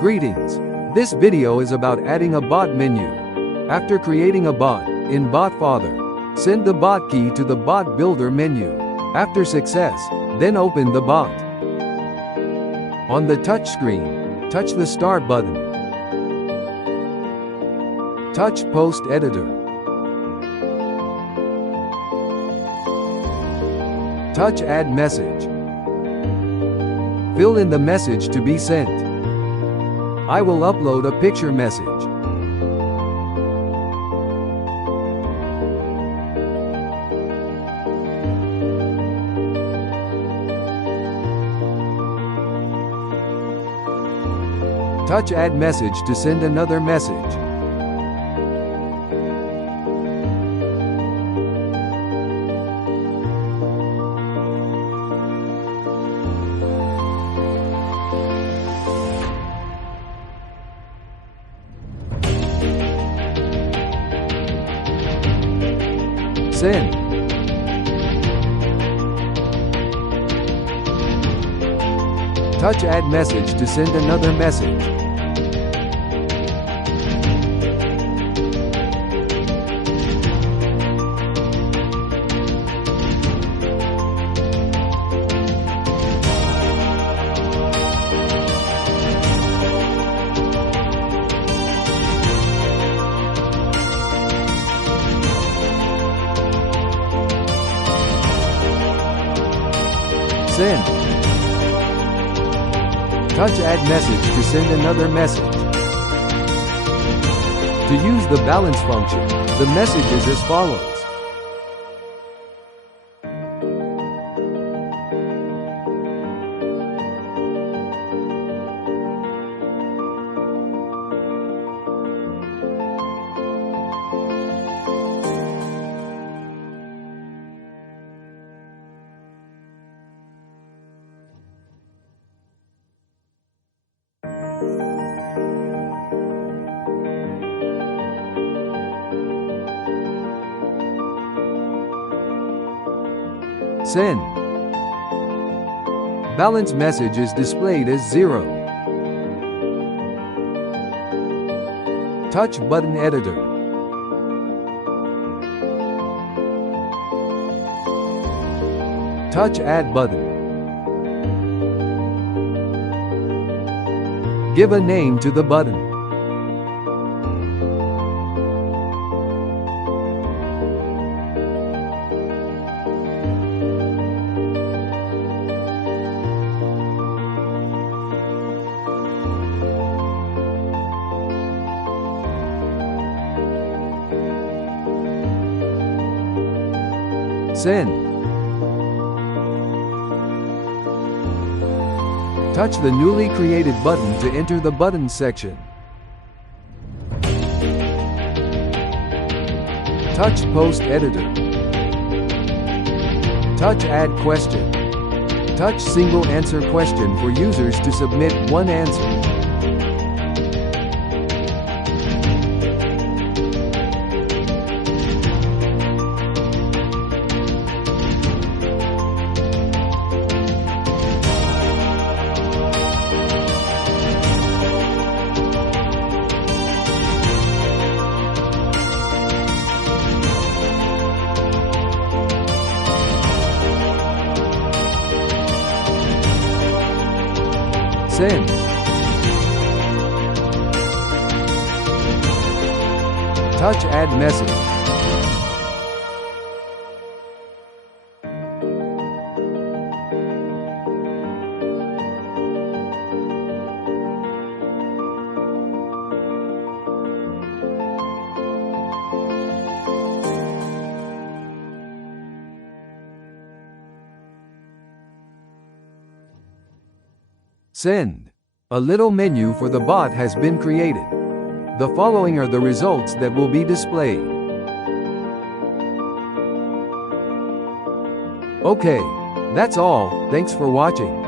Greetings. This video is about adding a bot menu. After creating a bot, in BotFather, send the bot key to the bot builder menu. After success, then open the bot. On the touch screen, touch the Start button. Touch Post Editor. Touch Add Message. Fill in the message to be sent. I will upload a picture message. Touch Add Message to send another message. Send. Touch Add Message to send another message. Send. Touch Add Message to send another message. To use the balance function, the message is as follows. Send. Balance message is displayed as 0. Touch Button Editor. Touch Add Button. Give a name to the button. Send. Touch the newly created button to enter the Buttons section. Touch Post Editor. Touch Add Question. Touch Single Answer Question for users to submit one answer. Send. Touch Add Message. Send. A little menu for the bot has been created. The following are the results that will be displayed. Okay, that's all. Thanks for watching.